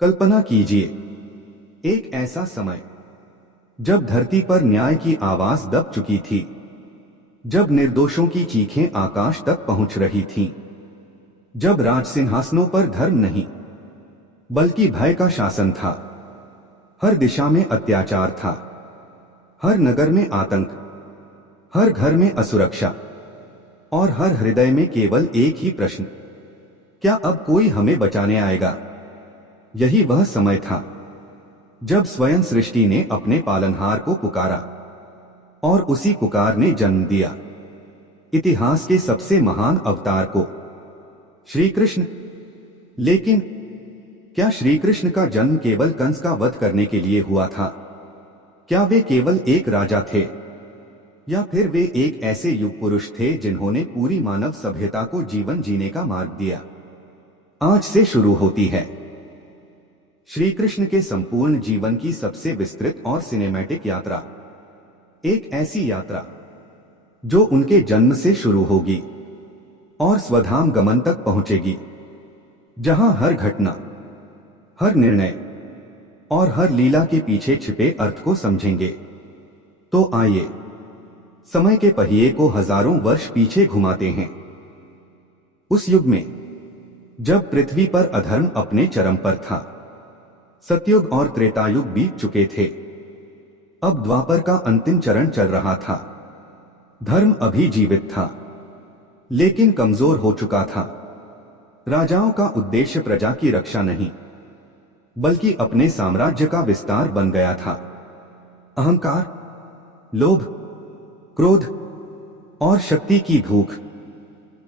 कल्पना कीजिए, एक ऐसा समय जब धरती पर न्याय की आवाज दब चुकी थी, जब निर्दोषों की चीखें आकाश तक पहुंच रही थीं, जब राजसिंहासनों पर धर्म नहीं बल्कि भय का शासन था। हर दिशा में अत्याचार था, हर नगर में आतंक, हर घर में असुरक्षा और हर हृदय में केवल एक ही प्रश्न, क्या अब कोई हमें बचाने आएगा? यही वह समय था जब स्वयं सृष्टि ने अपने पालनहार को पुकारा और उसी पुकार ने जन्म दिया इतिहास के सबसे महान अवतार को, श्री कृष्ण। लेकिन क्या श्री कृष्ण का जन्म केवल कंस का वध करने के लिए हुआ था? क्या वे केवल एक राजा थे, या फिर वे एक ऐसे युग पुरुष थे जिन्होंने पूरी मानव सभ्यता को जीवन जीने का मार्ग दिया? आज से शुरू होती है श्री कृष्ण के संपूर्ण जीवन की सबसे विस्तृत और सिनेमैटिक यात्रा। एक ऐसी यात्रा जो उनके जन्म से शुरू होगी और स्वधाम गमन तक पहुंचेगी, जहां हर घटना, हर निर्णय और हर लीला के पीछे छिपे अर्थ को समझेंगे। तो आइए समय के पहिए को हजारों वर्ष पीछे घुमाते हैं, उस युग में जब पृथ्वी पर अधर्म अपने चरम पर था। सतयुग और त्रेतायुग बीत चुके थे, अब द्वापर का अंतिम चरण चल रहा था। धर्म अभी जीवित था, लेकिन कमजोर हो चुका था। राजाओं का उद्देश्य प्रजा की रक्षा नहीं, बल्कि अपने साम्राज्य का विस्तार बन गया था। अहंकार, लोभ, क्रोध और शक्ति की भूख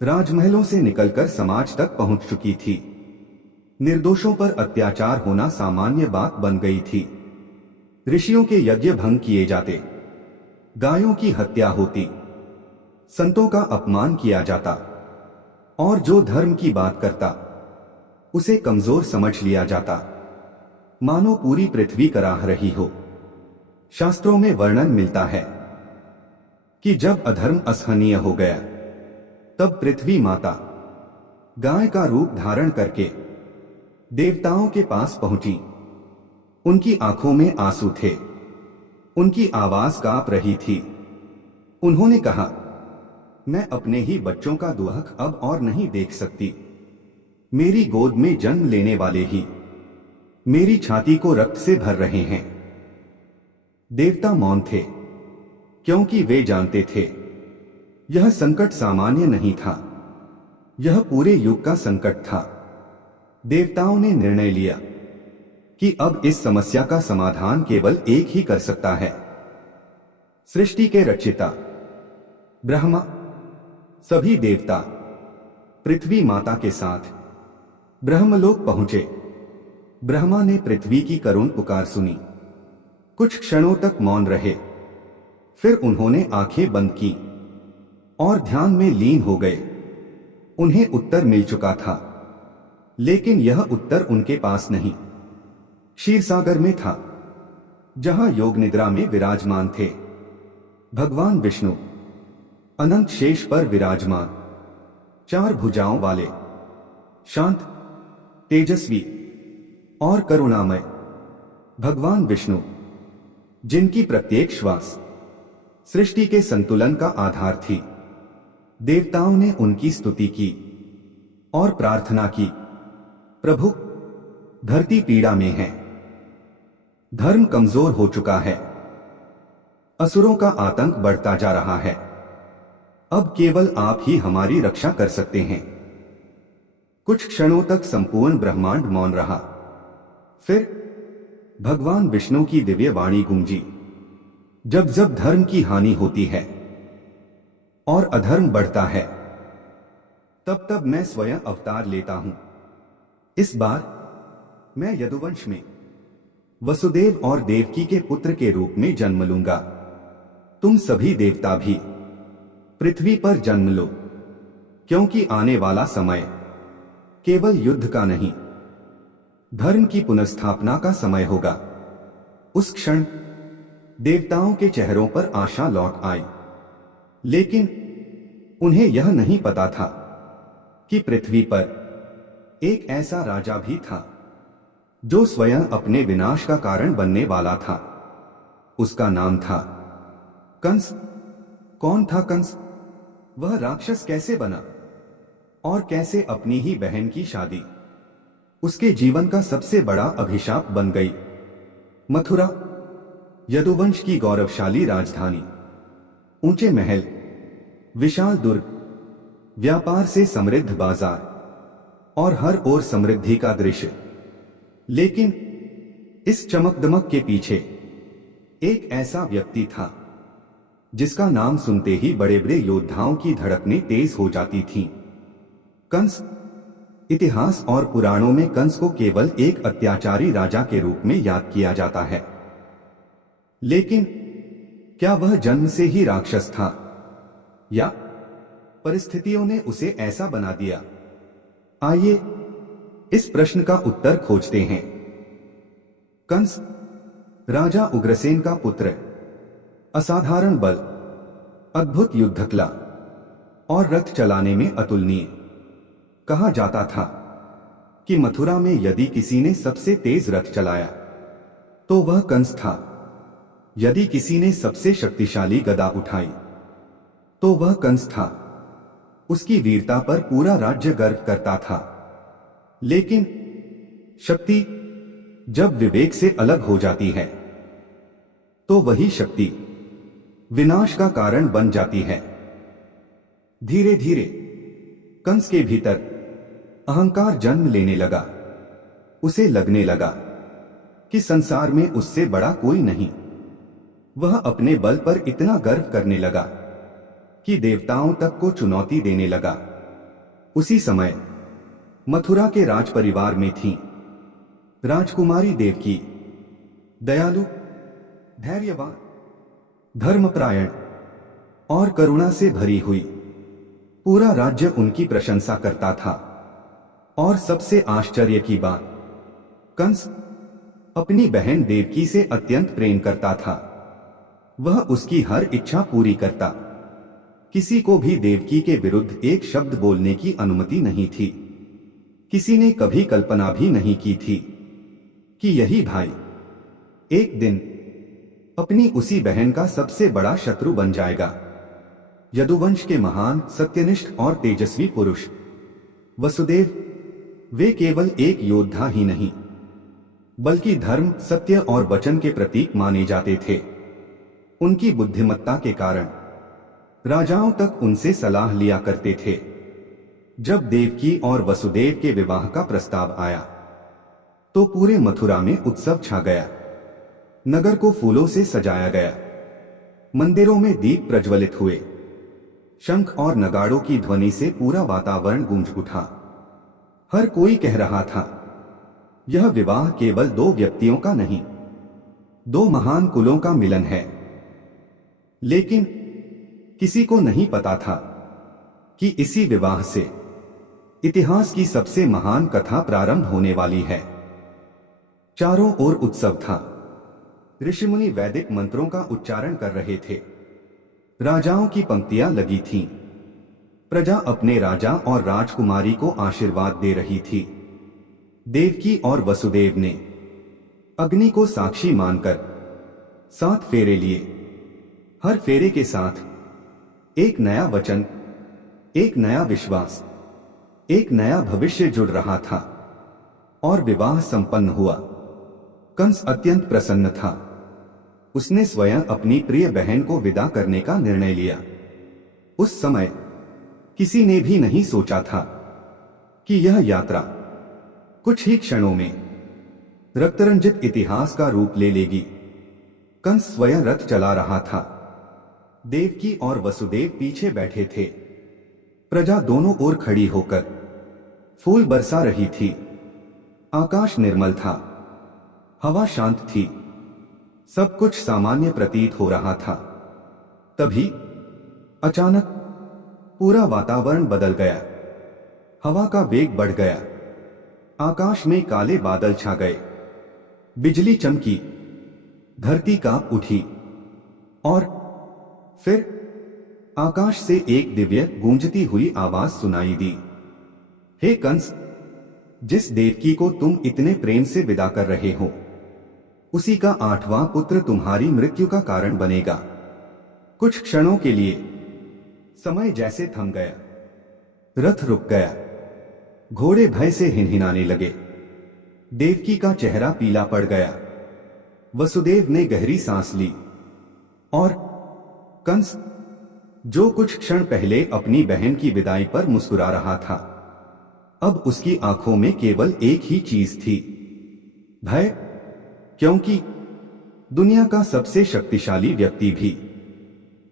राजमहलों से निकलकर समाज तक पहुंच चुकी थी। निर्दोषों पर अत्याचार होना सामान्य बात बन गई थी। ऋषियों के यज्ञ भंग किए जाते, गायों की हत्या होती, संतों का अपमान किया जाता, और जो धर्म की बात करता उसे कमजोर समझ लिया जाता, मानो पूरी पृथ्वी कराह रही हो। शास्त्रों में वर्णन मिलता है कि जब अधर्म असहनीय हो गया, तब पृथ्वी माता गाय का रूप धारण करके देवताओं के पास पहुंची। उनकी आंखों में आंसू थे, उनकी आवाज कांप रही थी। उन्होंने कहा, मैं अपने ही बच्चों का दुख अब और नहीं देख सकती। मेरी गोद में जन्म लेने वाले ही मेरी छाती को रक्त से भर रहे हैं। देवता मौन थे, क्योंकि वे जानते थे यह संकट सामान्य नहीं था, यह पूरे युग का संकट था। देवताओं ने निर्णय लिया कि अब इस समस्या का समाधान केवल एक ही कर सकता है। सृष्टि के रचयिता ब्रह्मा, सभी देवता पृथ्वी माता के साथ ब्रह्मलोक पहुंचे। ब्रह्मा ने पृथ्वी की करुण पुकार सुनी, कुछ क्षणों तक मौन रहे, फिर उन्होंने आंखें बंद की और ध्यान में लीन हो गए। उन्हें उत्तर मिल चुका था, लेकिन यह उत्तर उनके पास नहीं, क्षीरसागर में था, जहां योग निद्रा में विराजमान थे भगवान विष्णु, अनंत शेष पर विराजमान, चार भुजाओं वाले, शांत, तेजस्वी और करुणामय भगवान विष्णु, जिनकी प्रत्येक श्वास सृष्टि के संतुलन का आधार थी। देवताओं ने उनकी स्तुति की और प्रार्थना की, प्रभु, धरती पीड़ा में है, धर्म कमजोर हो चुका है, असुरों का आतंक बढ़ता जा रहा है, अब केवल आप ही हमारी रक्षा कर सकते हैं। कुछ क्षणों तक संपूर्ण ब्रह्मांड मौन रहा। फिर भगवान विष्णु की दिव्य वाणी गूंजी, जब जब धर्म की हानि होती है और अधर्म बढ़ता है, तब तब मैं स्वयं अवतार लेता हूं। इस बार मैं यदुवंश में वसुदेव और देवकी के पुत्र के रूप में जन्म लूंगा। तुम सभी देवता भी पृथ्वी पर जन्म लो, क्योंकि आने वाला समय केवल युद्ध का नहीं, धर्म की पुनर्स्थापना का समय होगा। उस क्षण देवताओं के चेहरों पर आशा लौट आई, लेकिन उन्हें यह नहीं पता था कि पृथ्वी पर एक ऐसा राजा भी था जो स्वयं अपने विनाश का कारण बनने वाला था। उसका नाम था कंस। कौन था कंस? वह राक्षस कैसे बना और कैसे अपनी ही बहन की शादी उसके जीवन का सबसे बड़ा अभिशाप बन गई? मथुरा, यदुवंश की गौरवशाली राजधानी, ऊंचे महल, विशाल दुर्ग, व्यापार से समृद्ध बाजार और हर ओर समृद्धि का दृश्य। लेकिन इस चमकदमक के पीछे एक ऐसा व्यक्ति था जिसका नाम सुनते ही बड़े बड़े योद्धाओं की धड़कनें तेज हो जाती थीं। कंस। इतिहास और पुराणों में कंस को केवल एक अत्याचारी राजा के रूप में याद किया जाता है। लेकिन क्या वह जन्म से ही राक्षस था या परिस्थितियों ने उसे ऐसा बना दिया? आइए इस प्रश्न का उत्तर खोजते हैं। कंस राजा उग्रसेन का पुत्र, असाधारण बल, अद्भुत युद्धकला और रथ चलाने में अतुलनीय। कहा जाता था कि मथुरा में यदि किसी ने सबसे तेज रथ चलाया तो वह कंस था। यदि किसी ने सबसे शक्तिशाली गदा उठाई तो वह कंस था। उसकी वीरता पर पूरा राज्य गर्व करता था। लेकिन शक्ति जब विवेक से अलग हो जाती है तो वही शक्ति विनाश का कारण बन जाती है। धीरे धीरे कंस के भीतर अहंकार जन्म लेने लगा। उसे लगने लगा कि संसार में उससे बड़ा कोई नहीं। वह अपने बल पर इतना गर्व करने लगा कि देवताओं तक को चुनौती देने लगा। उसी समय मथुरा के राज परिवार में थी राजकुमारी देवकी, दयालु, धैर्यवान, धर्मपरायण और करुणा से भरी हुई। पूरा राज्य उनकी प्रशंसा करता था। और सबसे आश्चर्य की बात, कंस अपनी बहन देवकी से अत्यंत प्रेम करता था। वह उसकी हर इच्छा पूरी करता। किसी को भी देवकी के विरुद्ध एक शब्द बोलने की अनुमति नहीं थी। किसी ने कभी कल्पना भी नहीं की थी कि यही भाई एक दिन अपनी उसी बहन का सबसे बड़ा शत्रु बन जाएगा। यदुवंश के महान, सत्यनिष्ठ और तेजस्वी पुरुष वसुदेव, वे केवल एक योद्धा ही नहीं बल्कि धर्म, सत्य और वचन के प्रतीक माने जाते थे। उनकी बुद्धिमत्ता के कारण राजाओं तक उनसे सलाह लिया करते थे। जब देवकी और वसुदेव के विवाह का प्रस्ताव आया तो पूरे मथुरा में उत्सव छा गया। नगर को फूलों से सजाया गया। मंदिरों में दीप प्रज्वलित हुए। शंख और नगाड़ों की ध्वनि से पूरा वातावरण गूंज उठा। हर कोई कह रहा था, यह विवाह केवल दो व्यक्तियों का नहीं, दो महान कुलों का मिलन है। लेकिन किसी को नहीं पता था कि इसी विवाह से इतिहास की सबसे महान कथा प्रारंभ होने वाली है। चारों ओर उत्सव था। ऋषिमुनि वैदिक मंत्रों का उच्चारण कर रहे थे। राजाओं की पंक्तियां लगी थीं। प्रजा अपने राजा और राजकुमारी को आशीर्वाद दे रही थी। देवकी और वसुदेव ने अग्नि को साक्षी मानकर 7 फेरे लिए। हर फेरे के साथ एक नया वचन, एक नया विश्वास, एक नया भविष्य जुड़ रहा था और विवाह संपन्न हुआ। कंस अत्यंत प्रसन्न था। उसने स्वयं अपनी प्रिय बहन को विदा करने का निर्णय लिया। उस समय किसी ने भी नहीं सोचा था कि यह यात्रा कुछ ही क्षणों में रक्तरंजित इतिहास का रूप ले लेगी। कंस स्वयं रथ चला रहा था। देवकी और वसुदेव पीछे बैठे थे। प्रजा दोनों ओर खड़ी होकर फूल बरसा रही थी। आकाश निर्मल था। हवा शांत थी। सब कुछ सामान्य प्रतीत हो रहा था। तभी अचानक पूरा वातावरण बदल गया। हवा का वेग बढ़ गया। आकाश में काले बादल छा गए। बिजली चमकी। धरती कांप उठी। और फिर आकाश से एक दिव्य गूंजती हुई आवाज सुनाई दी। हे कंस, जिस देवकी को तुम इतने प्रेम से विदा कर रहे हो, उसी का 8वां पुत्र तुम्हारी मृत्यु का कारण बनेगा। कुछ क्षणों के लिए समय जैसे थम गया, रथ रुक गया, घोड़े भय से हिनहिनाने लगे, देवकी का चेहरा पीला पड़ गया। वसुदेव ने गहरी सांस ली और कंस, जो कुछ क्षण पहले अपनी बहन की विदाई पर मुस्कुरा रहा था, अब उसकी आंखों में केवल एक ही चीज थी, भय। क्योंकि दुनिया का सबसे शक्तिशाली व्यक्ति भी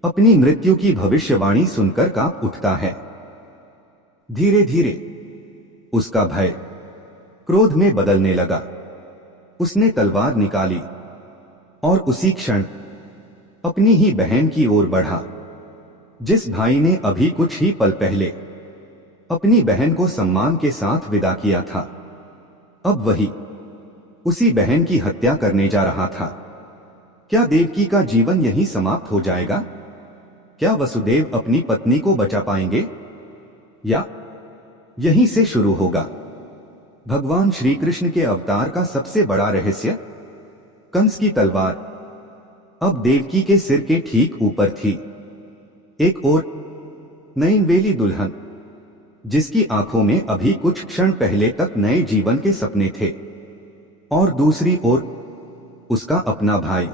अपनी मृत्यु की भविष्यवाणी सुनकर कांप उठता है। धीरे धीरे उसका भय क्रोध में बदलने लगा। उसने तलवार निकाली और उसी क्षण अपनी ही बहन की ओर बढ़ा। जिस भाई ने अभी कुछ ही पल पहले अपनी बहन को सम्मान के साथ विदा किया था, अब वही उसी बहन की हत्या करने जा रहा था। क्या देवकी का जीवन यहीं समाप्त हो जाएगा? क्या वसुदेव अपनी पत्नी को बचा पाएंगे, या यहीं से शुरू होगा भगवान श्री कृष्ण के अवतार का सबसे बड़ा रहस्य? कंस की तलवार अब देवकी के सिर के ठीक ऊपर थी। एक और नयनवेली दुल्हन, जिसकी आंखों में अभी कुछ क्षण पहले तक नए जीवन के सपने थे, और दूसरी ओर उसका अपना भाई,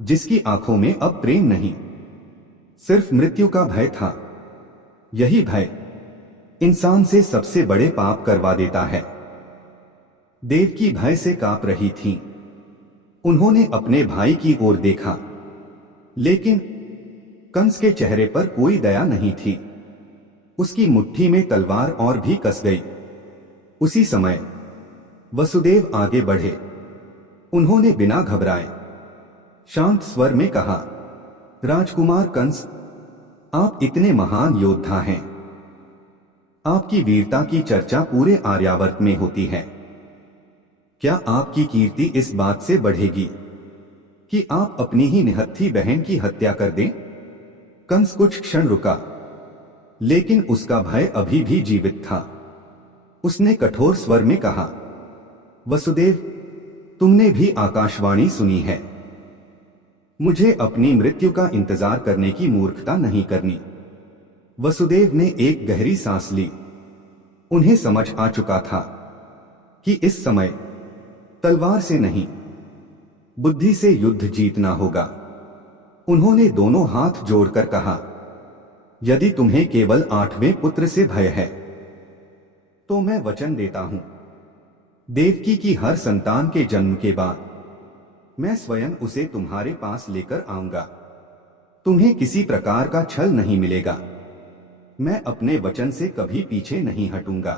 जिसकी आंखों में अब प्रेम नहीं, सिर्फ मृत्यु का भय था। यही भय इंसान से सबसे बड़े पाप करवा देता है। देवकी भय से कांप रही थी। उन्होंने अपने भाई की ओर देखा, लेकिन कंस के चेहरे पर कोई दया नहीं थी। उसकी मुट्ठी में तलवार और भी कस गई। उसी समय वसुदेव आगे बढ़े। उन्होंने बिना घबराए शांत स्वर में कहा, राजकुमार कंस, आप इतने महान योद्धा हैं। आपकी वीरता की चर्चा पूरे आर्यावर्त में होती है। क्या आपकी कीर्ति इस बात से बढ़ेगी कि आप अपनी ही निहत्थी बहन की हत्या कर दें? कंस कुछ क्षण रुका, लेकिन उसका भय अभी भी जीवित था। उसने कठोर स्वर में कहा, वसुदेव, तुमने भी आकाशवाणी सुनी है। मुझे अपनी मृत्यु का इंतजार करने की मूर्खता नहीं करनी। वसुदेव ने एक गहरी सांस ली। उन्हें समझ आ चुका था कि इस समय तलवार से नहीं, बुद्धि से युद्ध जीतना होगा। उन्होंने दोनों हाथ जोड़कर कहा, यदि तुम्हें केवल 8वें पुत्र से भय है, तो मैं वचन देता हूं, देवकी की हर संतान के जन्म के बाद मैं स्वयं उसे तुम्हारे पास लेकर आऊंगा। तुम्हें किसी प्रकार का छल नहीं मिलेगा। मैं अपने वचन से कभी पीछे नहीं हटूंगा।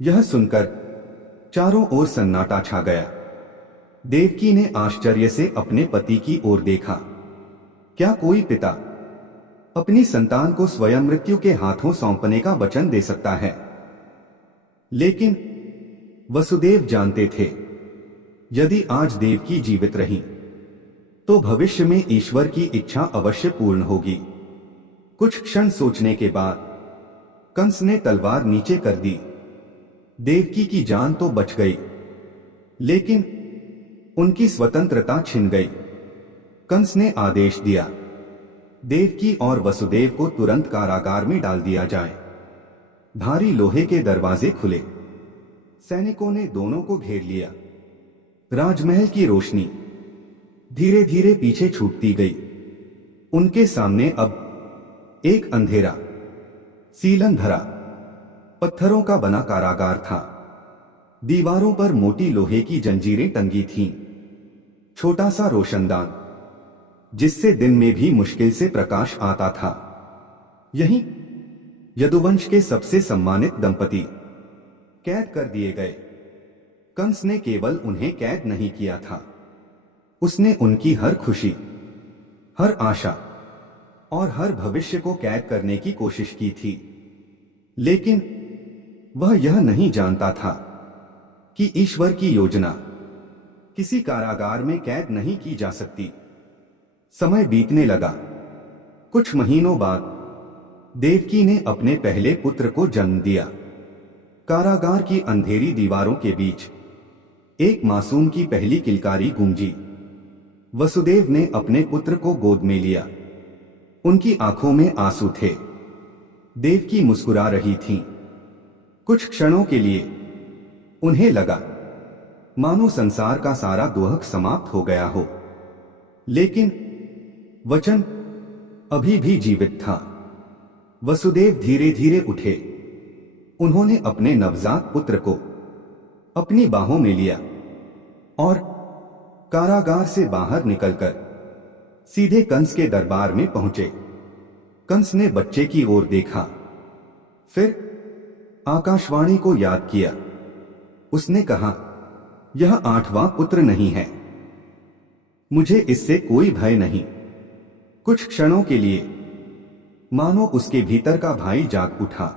यह सुनकर चारों ओर सन्नाटा छा गया। देवकी ने आश्चर्य से अपने पति की ओर देखा। क्या कोई पिता अपनी संतान को स्वयं मृत्यु के हाथों सौंपने का वचन दे सकता है? लेकिन वसुदेव जानते थे, यदि आज देवकी जीवित रही, तो भविष्य में ईश्वर की इच्छा अवश्य पूर्ण होगी। कुछ क्षण सोचने के बाद कंस ने तलवार नीचे कर दी। देवकी की जान तो बच गई, लेकिन उनकी स्वतंत्रता छिन गई। कंस ने आदेश दिया, देवकी और वसुदेव को तुरंत कारागार में डाल दिया जाए। भारी लोहे के दरवाजे खुले। सैनिकों ने दोनों को घेर लिया। राजमहल की रोशनी धीरे धीरे पीछे छूटती गई। उनके सामने अब एक अंधेरा, सीलन भरा पत्थरों का बना कारागार था। दीवारों पर मोटी लोहे की जंजीरें टंगी थीं। छोटा सा रोशनदान, जिससे दिन में भी मुश्किल से प्रकाश आता था। यहीं यदुवंश के सबसे सम्मानित दंपति कैद कर दिए गए। कंस ने केवल उन्हें कैद नहीं किया था, उसने उनकी हर खुशी, हर आशा और हर भविष्य को कैद करने की कोशिश की थी। लेकिन वह यह नहीं जानता था कि ईश्वर की योजना किसी कारागार में कैद नहीं की जा सकती। समय बीतने लगा। कुछ महीनों बाद देवकी ने अपने पहले पुत्र को जन्म दिया। कारागार की अंधेरी दीवारों के बीच एक मासूम की पहली किलकारी गूंजी। वसुदेव ने अपने पुत्र को गोद में लिया। उनकी आंखों में आंसू थे। देवकी मुस्कुरा रही थीं। कुछ क्षणों के लिए उन्हें लगा मानो संसार का सारा दुख समाप्त हो गया हो, लेकिन वचन अभी भी जीवित था। वसुदेव धीरे धीरे उठे। उन्होंने अपने नवजात पुत्र को अपनी बाहों में लिया और कारागार से बाहर निकलकर सीधे कंस के दरबार में पहुंचे। कंस ने बच्चे की ओर देखा, फिर आकाशवाणी को याद किया। उसने कहा, यह 8वां पुत्र नहीं है। मुझे इससे कोई भय नहीं। कुछ क्षणों के लिए मानो उसके भीतर का भाई जाग उठा।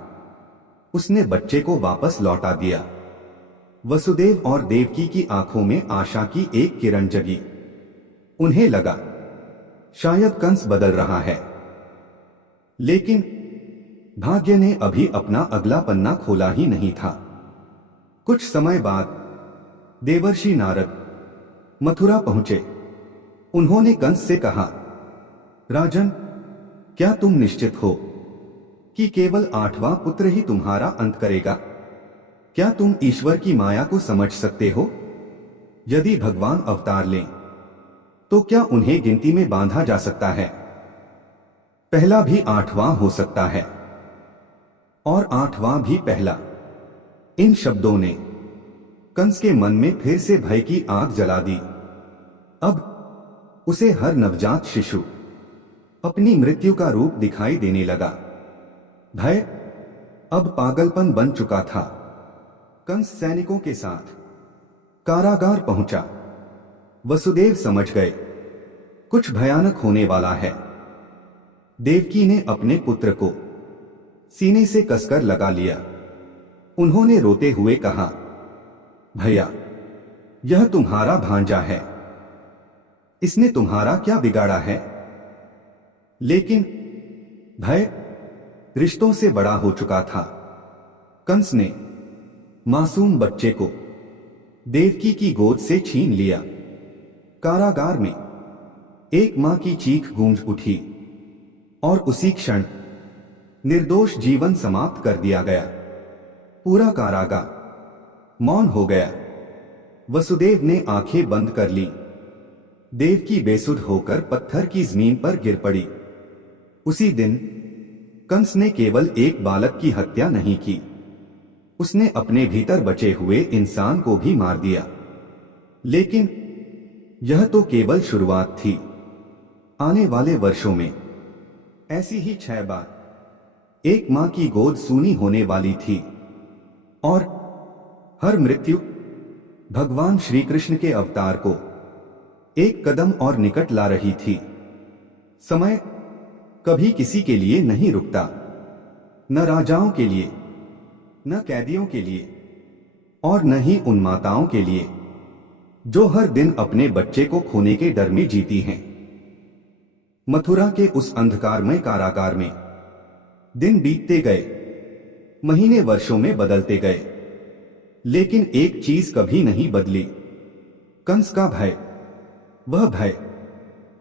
उसने बच्चे को वापस लौटा दिया। वसुदेव और देवकी की आंखों में आशा की एक किरण जगी। उन्हें लगा शायद कंस बदल रहा है, लेकिन भाग्य ने अभी अपना अगला पन्ना खोला ही नहीं था। कुछ समय बाद देवर्षि नारद मथुरा पहुंचे। उन्होंने कंस से कहा, राजन, क्या तुम निश्चित हो कि केवल 8वां पुत्र ही तुम्हारा अंत करेगा? क्या तुम ईश्वर की माया को समझ सकते हो? यदि भगवान अवतार लें तो क्या उन्हें गिनती में बांधा जा सकता है? पहला भी 8वां हो सकता है और 8वां भी पहला। इन शब्दों ने कंस के मन में फिर से भय की आग जला दी। अब उसे हर नवजात शिशु अपनी मृत्यु का रूप दिखाई देने लगा। भय अब पागलपन बन चुका था। कंस सैनिकों के साथ कारागार पहुंचा। वसुदेव समझ गए कुछ भयानक होने वाला है। देवकी ने अपने पुत्र को सीने से कसकर लगा लिया। उन्होंने रोते हुए कहा, भैया, यह तुम्हारा भांजा है। इसने तुम्हारा क्या बिगाड़ा है? लेकिन भय रिश्तों से बड़ा हो चुका था। कंस ने मासूम बच्चे को देवकी की गोद से छीन लिया। कारागार में एक मां की चीख गूंज उठी और उसी क्षण निर्दोष जीवन समाप्त कर दिया गया। पूरा कारागार मौन हो गया। वसुदेव ने आंखें बंद कर ली। देवकी बेसुध होकर पत्थर की जमीन पर गिर पड़ी। उसी दिन कंस ने केवल एक बालक की हत्या नहीं की, उसने अपने भीतर बचे हुए इंसान को भी मार दिया। लेकिन यह तो केवल शुरुआत थी। आने वाले वर्षों में ऐसी ही 6 बार एक मां की गोद सूनी होने वाली थी और हर मृत्यु भगवान श्री कृष्ण के अवतार को एक कदम और निकट ला रही थी। समय कभी किसी के लिए नहीं रुकता, न राजाओं के लिए, न कैदियों के लिए और न ही उन माताओं के लिए जो हर दिन अपने बच्चे को खोने के डर में जीती हैं। मथुरा के उस अंधकारमय कारागार में दिन बीतते गए, महीने वर्षों में बदलते गए, लेकिन एक चीज कभी नहीं बदली, कंस का भय। वह भय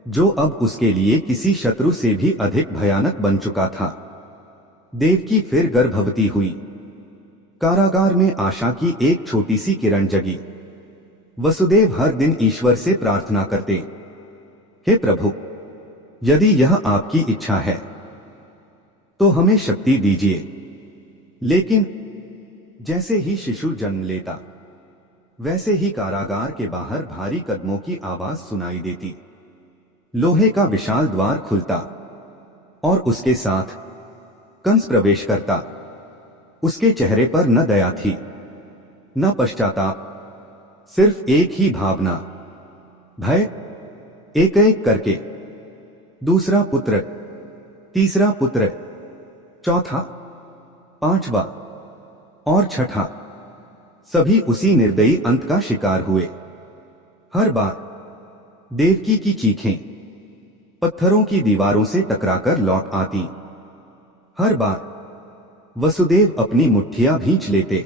जो अब उसके लिए किसी शत्रु से भी अधिक भयानक बन चुका था। देवकी फिर गर्भवती हुई। कारागार में आशा की एक छोटी सी किरण जगी। वसुदेव हर दिन ईश्वर से प्रार्थना करते, हे प्रभु, यदि यह आपकी इच्छा है तो हमें शक्ति दीजिए। लेकिन जैसे ही शिशु जन्म लेता, वैसे ही कारागार के बाहर भारी कदमों की आवाज सुनाई देती। लोहे का विशाल द्वार खुलता और उसके साथ कंस प्रवेश करता। उसके चेहरे पर न दया थी, न पश्चाताप, सिर्फ एक ही भावना, भय। एक एक करके दूसरा पुत्र, तीसरा पुत्र, चौथा, पांचवा और छठा, सभी उसी निर्दयी अंत का शिकार हुए। हर बार देवकी की चीखें पत्थरों की दीवारों से टकराकर लौट आती। हर बार वसुदेव अपनी मुट्ठियां भींच लेते।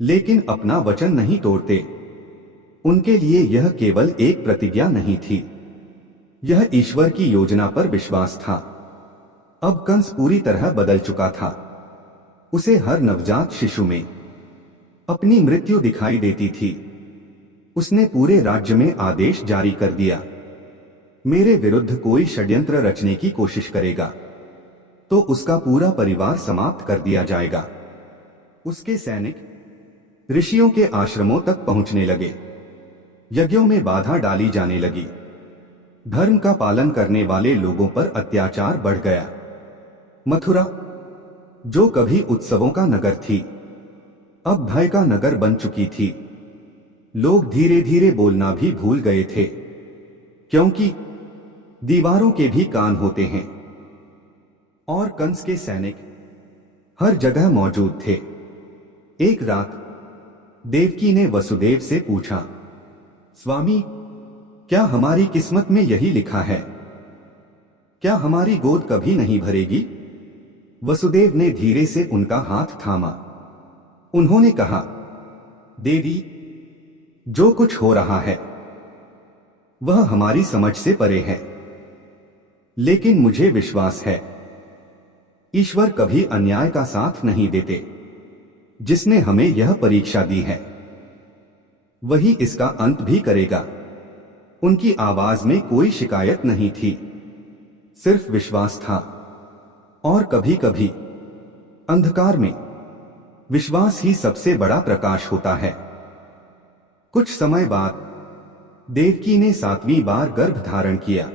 लेकिन अपना वचन नहीं तोड़ते। उनके लिए यह केवल एक प्रतिज्ञा नहीं थी, यह ईश्वर की योजना पर विश्वास था। अब कंस पूरी तरह बदल चुका था। उसे हर नवजात शिशु में अपनी मृत्यु दिखाई देती थी। उसने पूरे राज्य में आदेश जारी कर दिया, मेरे विरुद्ध कोई षड्यंत्र रचने की कोशिश करेगा तो उसका पूरा परिवार समाप्त कर दिया जाएगा। उसके सैनिक ऋषियों के आश्रमों तक पहुंचने लगे। यज्ञों में बाधा डाली जाने लगी। धर्म का पालन करने वाले लोगों पर अत्याचार बढ़ गया। मथुरा, जो कभी उत्सवों का नगर थी, अब भय का नगर बन चुकी थी। लोग धीरे धीरे बोलना भी भूल गए थे, क्योंकि दीवारों के भी कान होते हैं। और कंस के सैनिक हर जगह मौजूद थे। एक रात देवकी ने वसुदेव से पूछा, स्वामी, क्या हमारी किस्मत में यही लिखा है? क्या हमारी गोद कभी नहीं भरेगी? वसुदेव ने धीरे से उनका हाथ थामा। उन्होंने कहा, देवी, जो कुछ हो रहा है वह हमारी समझ से परे है, लेकिन मुझे विश्वास है ईश्वर कभी अन्याय का साथ नहीं देते। जिसने हमें यह परीक्षा दी है वही इसका अंत भी करेगा। उनकी आवाज में कोई शिकायत नहीं थी, सिर्फ विश्वास था। और कभी कभी अंधकार में विश्वास ही सबसे बड़ा प्रकाश होता है। कुछ समय बाद देवकी ने 7वीं बार गर्भ धारण किया,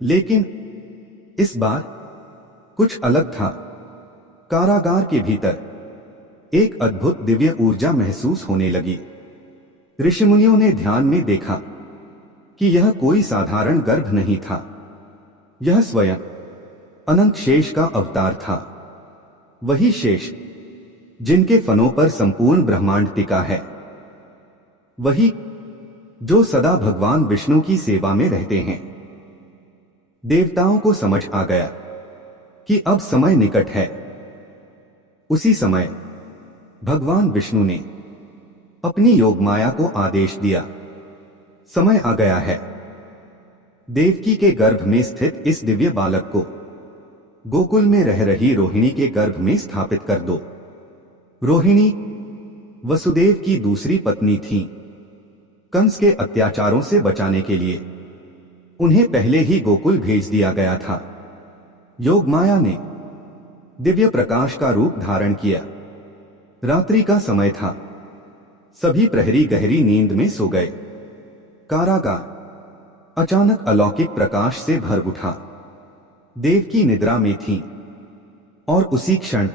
लेकिन इस बार कुछ अलग था। कारागार के भीतर एक अद्भुत दिव्य ऊर्जा महसूस होने लगी। ऋषिमुनियों ने ध्यान में देखा कि यह कोई साधारण गर्भ नहीं था, यह स्वयं अनंत शेष का अवतार था। वही शेष जिनके फनों पर संपूर्ण ब्रह्मांड टिका है, वही जो सदा भगवान विष्णु की सेवा में रहते हैं। देवताओं को समझ आ गया कि अब समय निकट है। उसी समय भगवान विष्णु ने अपनी योगमाया को आदेश दिया, समय आ गया है। देवकी के गर्भ में स्थित इस दिव्य बालक को गोकुल में रह रही रोहिणी के गर्भ में स्थापित कर दो। रोहिणी वसुदेव की दूसरी पत्नी थी। कंस के अत्याचारों से बचाने के लिए उन्हें पहले ही गोकुल भेज दिया गया था। योगमाया ने दिव्य प्रकाश का रूप धारण किया। रात्रि का समय था। सभी प्रहरी गहरी नींद में सो गए। कारागार अचानक अलौकिक प्रकाश से भर उठा। देवकी निद्रा में थी और उसी क्षण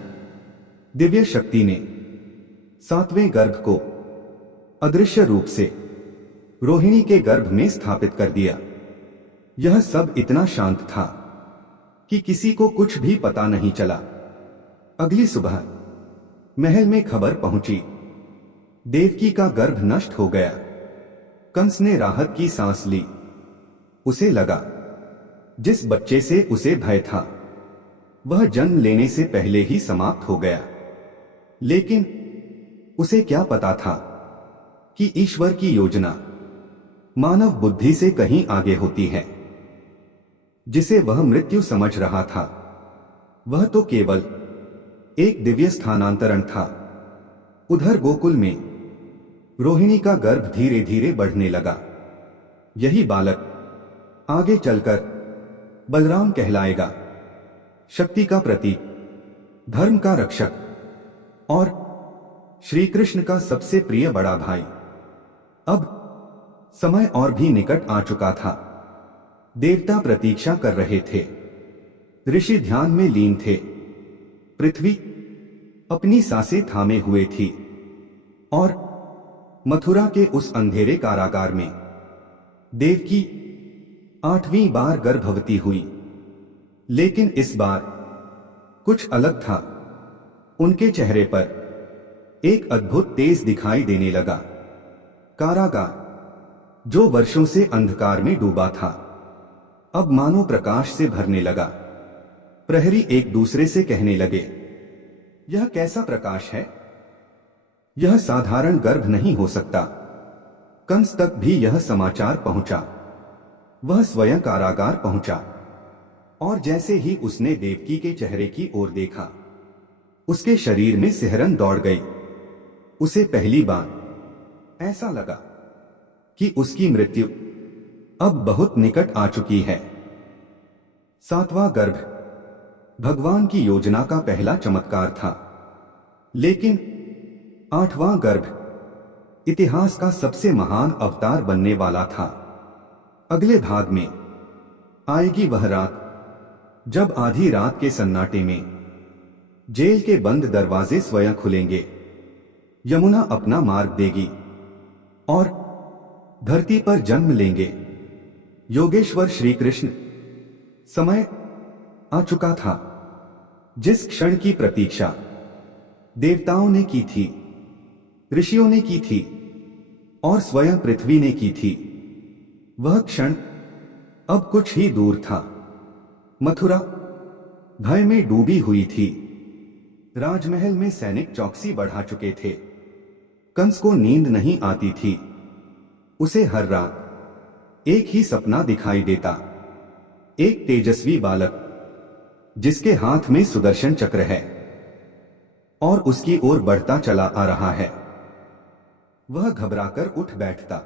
दिव्य शक्ति ने 7वें गर्भ को अदृश्य रूप से रोहिणी के गर्भ में स्थापित कर दिया। यह सब इतना शांत था कि किसी को कुछ भी पता नहीं चला। अगली सुबह महल में खबर पहुंची, देवकी का गर्भ नष्ट हो गया। कंस ने राहत की सांस ली। उसे लगा जिस बच्चे से उसे भय था वह जन्म लेने से पहले ही समाप्त हो गया। लेकिन उसे क्या पता था कि ईश्वर की योजना मानव बुद्धि से कहीं आगे होती है। जिसे वह मृत्यु समझ रहा था वह तो केवल एक दिव्य स्थानांतरण था। उधर गोकुल में रोहिणी का गर्भ धीरे धीरे बढ़ने लगा। यही बालक आगे चलकर बलराम कहलाएगा, शक्ति का प्रतीक, धर्म का रक्षक और श्री कृष्ण का सबसे प्रिय बड़ा भाई। अब समय और भी निकट आ चुका था। देवता प्रतीक्षा कर रहे थे। ऋषि ध्यान में लीन थे। पृथ्वी अपनी सांसें थामे हुए थी और मथुरा के उस अंधेरे कारागार में देवकी 8वीं बार गर्भवती हुई। लेकिन इस बार कुछ अलग था। उनके चेहरे पर एक अद्भुत तेज दिखाई देने लगा। कारागार जो वर्षों से अंधकार में डूबा था अब मानो प्रकाश से भरने लगा। प्रहरी एक दूसरे से कहने लगे, यह कैसा प्रकाश है? यह साधारण गर्भ नहीं हो सकता। कंस तक भी यह समाचार पहुंचा। वह स्वयं कारागार पहुंचा और जैसे ही उसने देवकी के चेहरे की ओर देखा, उसके शरीर में सिहरन दौड़ गई। उसे पहली बार ऐसा लगा कि उसकी मृत्यु अब बहुत निकट आ चुकी है। 7वां गर्भ भगवान की योजना का पहला चमत्कार था, लेकिन 8वां गर्भ इतिहास का सबसे महान अवतार बनने वाला था। अगले भाग में आएगी वह रात जब आधी रात के सन्नाटे में जेल के बंद दरवाजे स्वयं खुलेंगे, यमुना अपना मार्ग देगी और धरती पर जन्म लेंगे योगेश्वर श्री कृष्ण। समय आ चुका था जिस क्षण की प्रतीक्षा देवताओं ने की थी, ऋषियों ने की थी और स्वयं पृथ्वी ने की थी। वह क्षण अब कुछ ही दूर था। मथुरा भय में डूबी हुई थी। राजमहल में सैनिक चौकसी बढ़ा चुके थे। कंस को नींद नहीं आती थी। उसे हर रात एक ही सपना दिखाई देता, एक तेजस्वी बालक जिसके हाथ में सुदर्शन चक्र है और उसकी ओर बढ़ता चला आ रहा है। वह घबराकर उठ बैठता।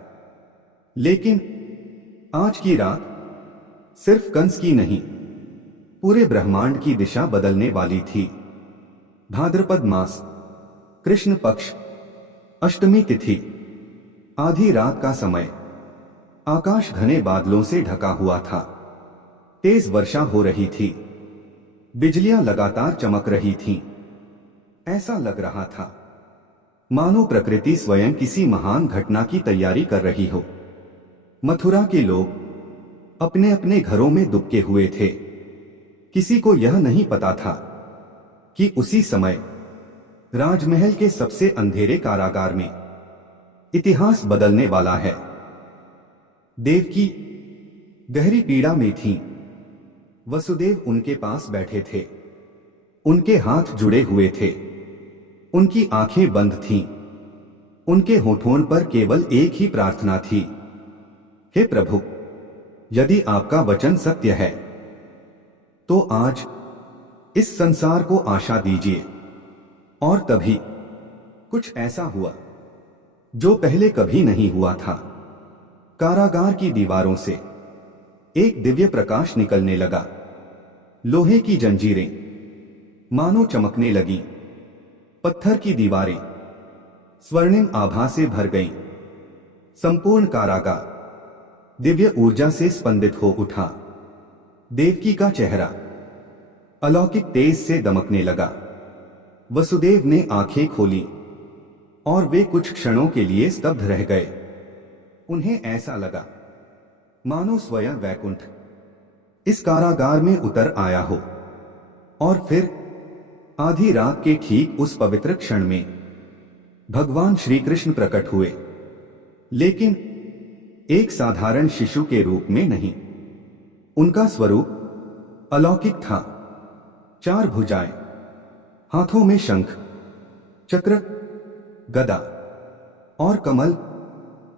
लेकिन आज की रात सिर्फ कंस की नहीं, पूरे ब्रह्मांड की दिशा बदलने वाली थी। भाद्रपद मास, कृष्ण पक्ष, अष्टमी तिथि, आधी रात का समय। आकाश घने बादलों से ढका हुआ था। तेज वर्षा हो रही थी। बिजलियां लगातार चमक रही थीं। ऐसा लग रहा था मानो प्रकृति स्वयं किसी महान घटना की तैयारी कर रही हो। मथुरा के लोग अपने अपने घरों में दुबके हुए थे। किसी को यह नहीं पता था कि उसी समय राजमहल के सबसे अंधेरे कारागार में इतिहास बदलने वाला है। देवकी गहरी पीड़ा में थी। वसुदेव उनके पास बैठे थे। उनके हाथ जुड़े हुए थे। उनकी आंखें बंद थीं। उनके होठों पर केवल एक ही प्रार्थना थी, हे प्रभु, यदि आपका वचन सत्य है तो आज इस संसार को आशा दीजिए। और तभी कुछ ऐसा हुआ जो पहले कभी नहीं हुआ था। कारागार की दीवारों से एक दिव्य प्रकाश निकलने लगा। लोहे की जंजीरें मानो चमकने लगी। पत्थर की दीवारें स्वर्णिम आभा से भर गईं। संपूर्ण कारागार दिव्य ऊर्जा से स्पंदित हो उठा। देवकी का चेहरा अलौकिक तेज से दमकने लगा। वसुदेव ने आंखें खोली और वे कुछ क्षणों के लिए स्तब्ध रह गए। उन्हें ऐसा लगा मानो स्वयं वैकुंठ इस कारागार में उतर आया हो। और फिर आधी रात के ठीक उस पवित्र क्षण में भगवान श्री कृष्ण प्रकट हुए, लेकिन एक साधारण शिशु के रूप में नहीं। उनका स्वरूप अलौकिक था। 4 भुजाएं, हाथों में शंख, चक्र, गदा और कमल,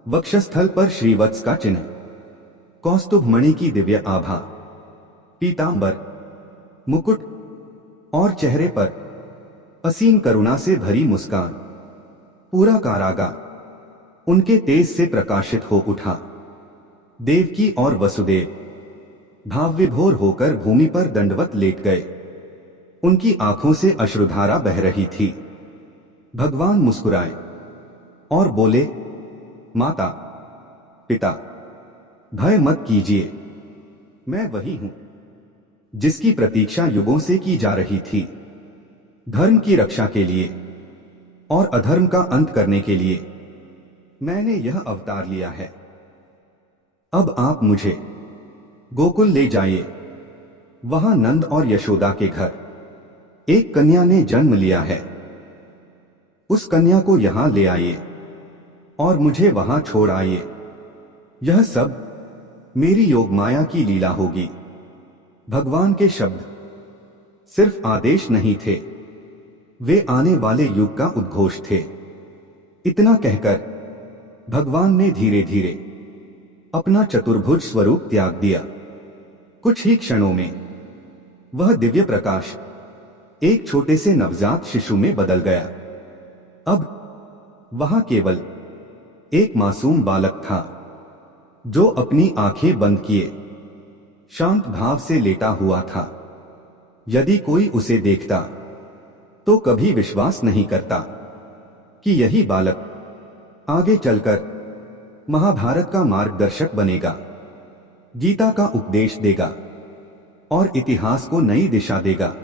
वक्षस्थल पर श्रीवत्स का चिन्ह, कौस्तुभ मणि की दिव्य आभा, पीतांबर, मुकुट और चेहरे पर असीम करुणा से भरी मुस्कान। पूरा कारागार उनके तेज से प्रकाशित हो उठा। देवकी और वसुदेव भाव विभोर होकर भूमि पर दंडवत लेट गए। उनकी आंखों से अश्रुधारा बह रही थी। भगवान मुस्कुराए और बोले, माता, पिता, भय मत कीजिए। मैं वही हूं जिसकी प्रतीक्षा युगों से की जा रही थी। धर्म की रक्षा के लिए और अधर्म का अंत करने के लिए मैंने यह अवतार लिया है। अब आप मुझे गोकुल ले जाइए। वहां नंद और यशोदा के घर एक कन्या ने जन्म लिया है। उस कन्या को यहां ले आइए और मुझे वहां छोड़ आइए। यह सब मेरी योगमाया की लीला होगी। भगवान के शब्द सिर्फ आदेश नहीं थे, वे आने वाले युग का उद्घोष थे। इतना कहकर भगवान ने धीरे धीरे अपना चतुर्भुज स्वरूप त्याग दिया। कुछ ही क्षणों में वह दिव्य प्रकाश एक छोटे से नवजात शिशु में बदल गया। अब वहां केवल एक मासूम बालक था, जो अपनी आंखें बंद किए शांत भाव से लेटा हुआ था। यदि कोई उसे देखता तो कभी विश्वास नहीं करता कि यही बालक आगे चलकर महाभारत का मार्गदर्शक बनेगा, गीता का उपदेश देगा और इतिहास को नई दिशा देगा।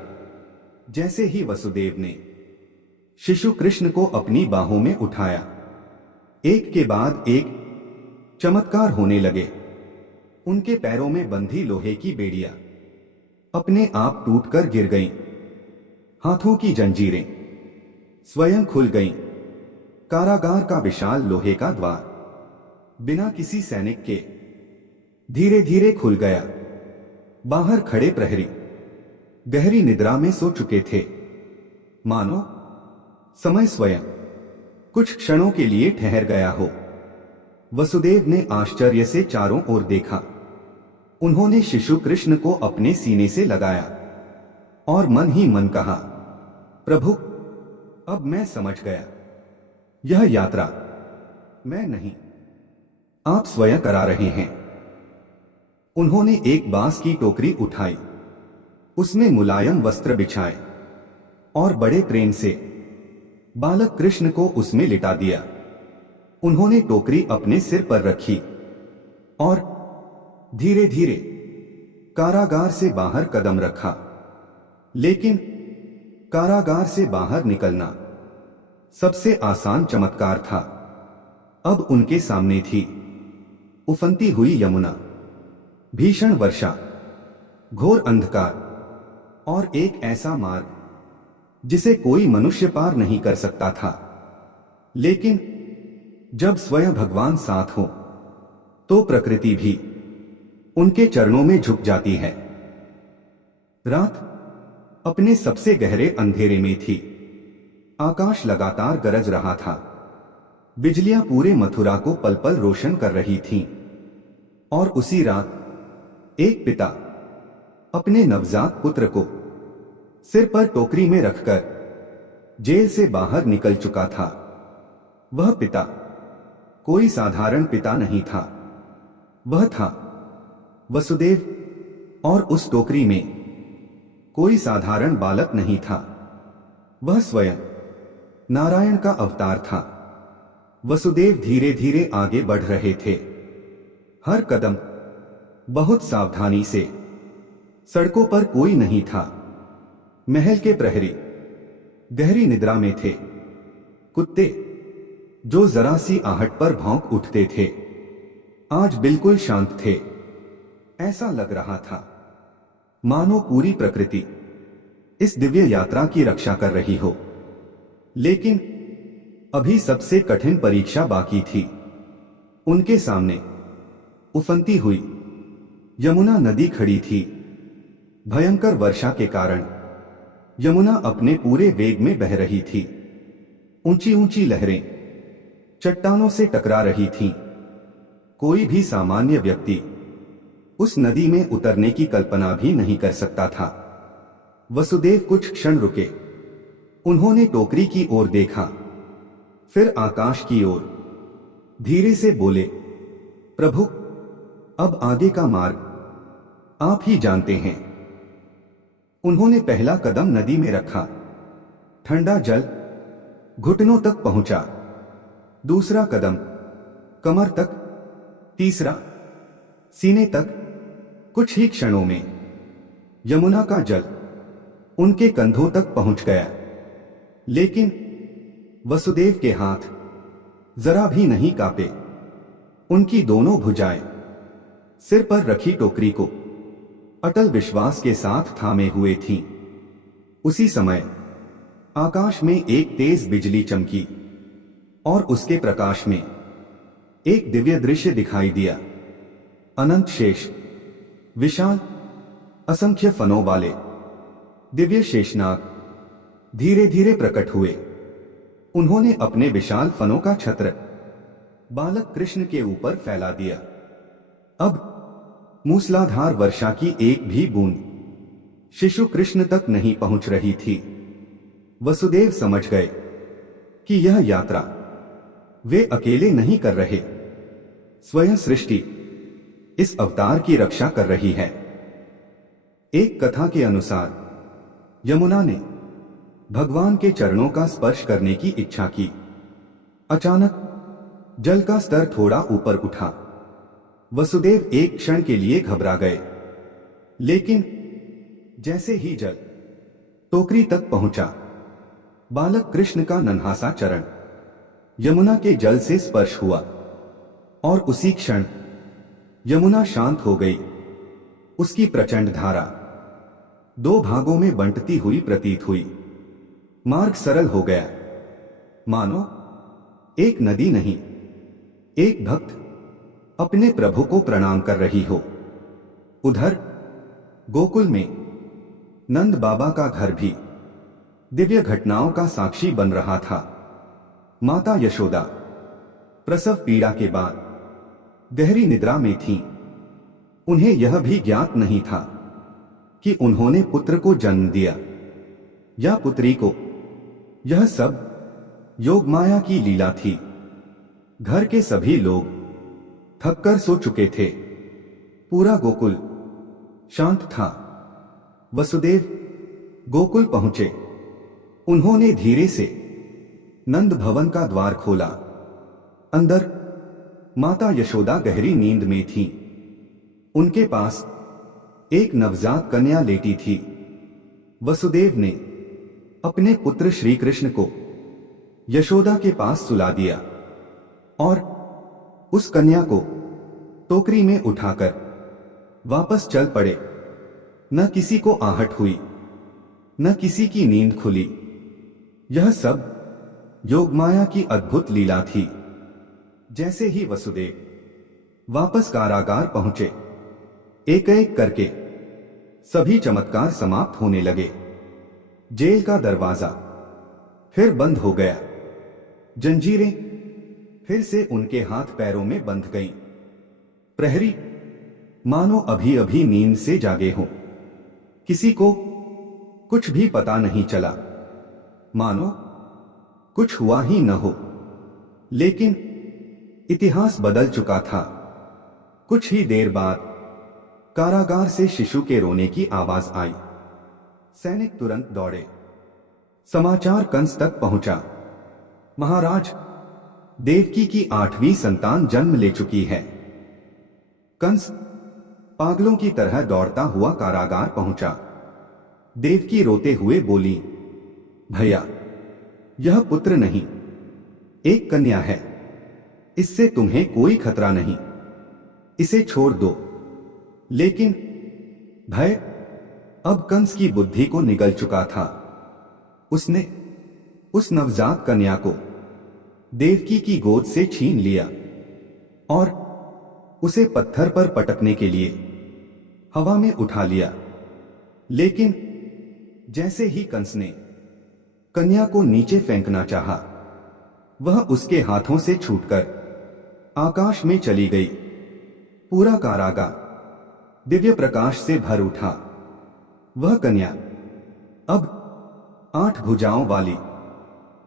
जैसे ही वसुदेव ने शिशु कृष्ण को अपनी बाहों में उठाया, एक के बाद एक चमत्कार होने लगे। उनके पैरों में बंधी लोहे की बेड़ियां अपने आप टूटकर गिर गईं। हाथों की जंजीरें स्वयं खुल गईं। कारागार का विशाल लोहे का द्वार बिना किसी सैनिक के धीरे धीरे खुल गया। बाहर खड़े प्रहरी गहरी निद्रा में सो चुके थे, मानो समय स्वयं कुछ क्षणों के लिए ठहर गया हो। वसुदेव ने आश्चर्य से चारों ओर देखा। उन्होंने शिशु कृष्ण को अपने सीने से लगाया और मन ही मन कहा, प्रभु, अब मैं समझ गया, यह यात्रा मैं नहीं, आप स्वयं करा रहे हैं। उन्होंने एक बांस की टोकरी उठाई, उसमें मुलायम वस्त्र बिछाए और बड़े प्रेम से बालक कृष्ण को उसमें लिटा दिया। उन्होंने टोकरी अपने सिर पर रखी और धीरे धीरे कारागार से बाहर कदम रखा। लेकिन कारागार से बाहर निकलना सबसे आसान चमत्कार था। अब उनके सामने थी उफनती हुई यमुना, भीषण वर्षा, घोर अंधकार और एक ऐसा मार्ग जिसे कोई मनुष्य पार नहीं कर सकता था। लेकिन जब स्वयं भगवान साथ हो तो प्रकृति भी उनके चरणों में झुक जाती है। रात अपने सबसे गहरे अंधेरे में थी। आकाश लगातार गरज रहा था। बिजलियां पूरे मथुरा को पल पल रोशन कर रही थीं। और उसी रात एक पिता अपने नवजात पुत्र को सिर पर टोकरी में रखकर जेल से बाहर निकल चुका था। वह पिता कोई साधारण पिता नहीं था, वह था वसुदेव। और उस टोकरी में कोई साधारण बालक नहीं था, वह स्वयं नारायण का अवतार था। वसुदेव धीरे धीरे आगे बढ़ रहे थे, हर कदम बहुत सावधानी से। सड़कों पर कोई नहीं था। महल के प्रहरी गहरी निद्रा में थे। कुत्ते जो जरा सी आहट पर भौंक उठते थे, आज बिल्कुल शांत थे। ऐसा लग रहा था मानो पूरी प्रकृति इस दिव्य यात्रा की रक्षा कर रही हो। लेकिन अभी सबसे कठिन परीक्षा बाकी थी। उनके सामने उफनती हुई यमुना नदी खड़ी थी। भयंकर वर्षा के कारण यमुना अपने पूरे वेग में बह रही थी। ऊंची ऊंची लहरें चट्टानों से टकरा रही थीं। कोई भी सामान्य व्यक्ति उस नदी में उतरने की कल्पना भी नहीं कर सकता था। वसुदेव कुछ क्षण रुके। उन्होंने टोकरी की ओर देखा, फिर आकाश की ओर। धीरे से बोले, प्रभु, अब आगे का मार्ग आप ही जानते हैं। उन्होंने पहला कदम नदी में रखा। ठंडा जल घुटनों तक पहुंचा। दूसरा कदम कमर तक, तीसरा सीने तक। कुछ ही क्षणों में यमुना का जल उनके कंधों तक पहुंच गया। लेकिन वसुदेव के हाथ जरा भी नहीं कांपे। उनकी दोनों भुजाएं सिर पर रखी टोकरी को अटल विश्वास के साथ थामे हुए थीं। उसी समय आकाश में एक तेज बिजली चमकी और उसके प्रकाश में एक दिव्य दृश्य दिखाई दिया। अनंत शेष, विशाल, असंख्य फनों वाले दिव्य शेषनाग धीरे धीरे प्रकट हुए। उन्होंने अपने विशाल फनों का छत्र बालक कृष्ण के ऊपर फैला दिया। अब मूसलाधार वर्षा की एक भी बूंद शिशु कृष्ण तक नहीं पहुंच रही थी। वसुदेव समझ गए कि यह यात्रा वे अकेले नहीं कर रहे, स्वयं सृष्टि इस अवतार की रक्षा कर रही है। एक कथा के अनुसार यमुना ने भगवान के चरणों का स्पर्श करने की इच्छा की। अचानक जल का स्तर थोड़ा ऊपर उठा। वसुदेव एक क्षण के लिए घबरा गए, लेकिन जैसे ही जल टोकरी तक पहुंचा, बालक कृष्ण का नन्हासा चरण यमुना के जल से स्पर्श हुआ और उसी क्षण यमुना शांत हो गई। उसकी प्रचंड धारा दो भागों में बंटती हुई प्रतीत हुई। मार्ग सरल हो गया, मानो एक नदी नहीं, एक भक्त अपने प्रभु को प्रणाम कर रही हो। उधर गोकुल में नंद बाबा का घर भी दिव्य घटनाओं का साक्षी बन रहा था। माता यशोदा प्रसव पीड़ा के बाद गहरी निद्रा में थीं। उन्हें यह भी ज्ञात नहीं था कि उन्होंने पुत्र को जन्म दिया या पुत्री को। यह सब योगमाया की लीला थी। घर के सभी लोग थककर सो चुके थे। पूरा गोकुल शांत था। वसुदेव गोकुल पहुंचे। उन्होंने धीरे से नंद भवन का द्वार खोला। अंदर माता यशोदा गहरी नींद में थीं। उनके पास एक नवजात कन्या लेटी थी। वसुदेव ने अपने पुत्र श्री कृष्ण को यशोदा के पास सुला दिया और उस कन्या को टोकरी में उठाकर वापस चल पड़े। न किसी को आहट हुई, न किसी की नींद खुली। यह सब योगमाया की अद्भुत लीला थी। जैसे ही वसुदेव वापस कारागार पहुंचे, एक एक करके सभी चमत्कार समाप्त होने लगे। जेल का दरवाजा फिर बंद हो गया। जंजीरें फिर से उनके हाथ पैरों में बंध गईं। प्रहरी मानो अभी अभी नींद से जागे हों। किसी को कुछ भी पता नहीं चला, मानो कुछ हुआ ही न हो। लेकिन इतिहास बदल चुका था। कुछ ही देर बाद कारागार से शिशु के रोने की आवाज आई। सैनिक तुरंत दौड़े। समाचार कंस तक पहुंचा। महाराज, देवकी की 8वीं संतान जन्म ले चुकी है। कंस पागलों की तरह दौड़ता हुआ कारागार पहुंचा। देवकी रोते हुए बोली, भैया, यह पुत्र नहीं, एक कन्या है। इससे तुम्हें कोई खतरा नहीं, इसे छोड़ दो। लेकिन भय अब कंस की बुद्धि को निगल चुका था। उसने उस नवजात कन्या को देवकी की गोद से छीन लिया और उसे पत्थर पर पटकने के लिए हवा में उठा लिया। लेकिन जैसे ही कंस ने कन्या को नीचे फेंकना चाहा, वह उसके हाथों से छूटकर आकाश में चली गई। पूरा कारागार दिव्य प्रकाश से भर उठा। वह कन्या अब 8 भुजाओं वाली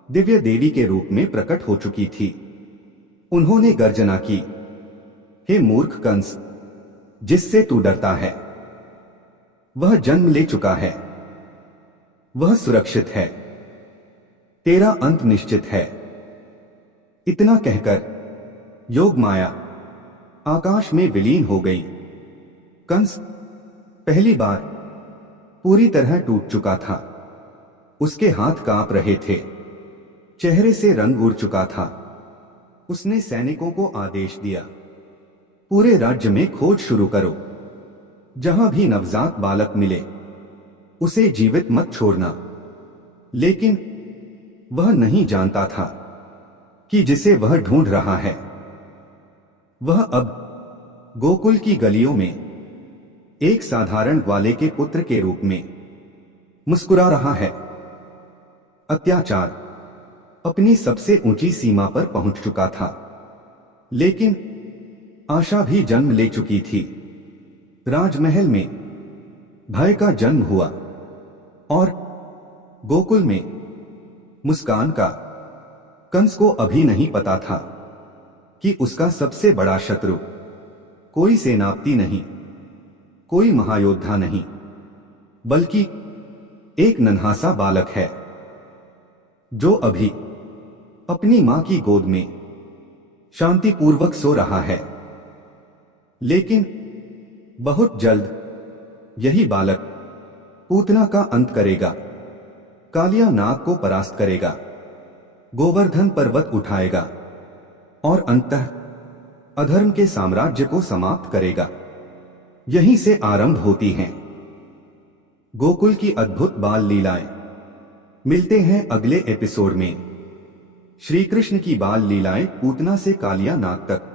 दिव्य देवी के रूप में प्रकट हो चुकी थी। उन्होंने गर्जना की, हे मूर्ख कंस, जिससे तू डरता है, वह जन्म ले चुका है, वह सुरक्षित है, तेरा अंत निश्चित है। इतना कहकर योगमाया आकाश में विलीन हो गई। कंस पहली बार पूरी तरह टूट चुका था। उसके हाथ कांप रहे थे, चेहरे से रंग उड़ चुका था। उसने सैनिकों को आदेश दिया, पूरे राज्य में खोज शुरू करो। जहां भी नवजात बालक मिले, उसे जीवित मत छोड़ना। लेकिन वह नहीं जानता था कि जिसे वह ढूंढ रहा है, वह अब गोकुल की गलियों में एक साधारण ग्वाले के पुत्र के रूप में मुस्कुरा रहा है। अत्याचार, अपनी सबसे ऊंची सीमा पर पहुंच चुका था। लेकिन आशा भी जन्म ले चुकी थी। राजमहल में भय का जन्म हुआ और गोकुल में मुस्कान का। कंस को अभी नहीं पता था कि उसका सबसे बड़ा शत्रु कोई सेनापति नहीं, कोई महायोद्धा नहीं, बल्कि एक नन्हा बालक है जो अभी अपनी मां की गोद में शांतिपूर्वक सो रहा है। लेकिन बहुत जल्द यही बालक पूतना का अंत करेगा, कालिया नाग को परास्त करेगा, गोवर्धन पर्वत उठाएगा और अंततः अधर्म के साम्राज्य को समाप्त करेगा। यहीं से आरंभ होती हैं गोकुल की अद्भुत बाल लीलाएं। मिलते हैं अगले एपिसोड में। श्री कृष्ण की बाल लीलाएं पूतना से कालिया नाग तक।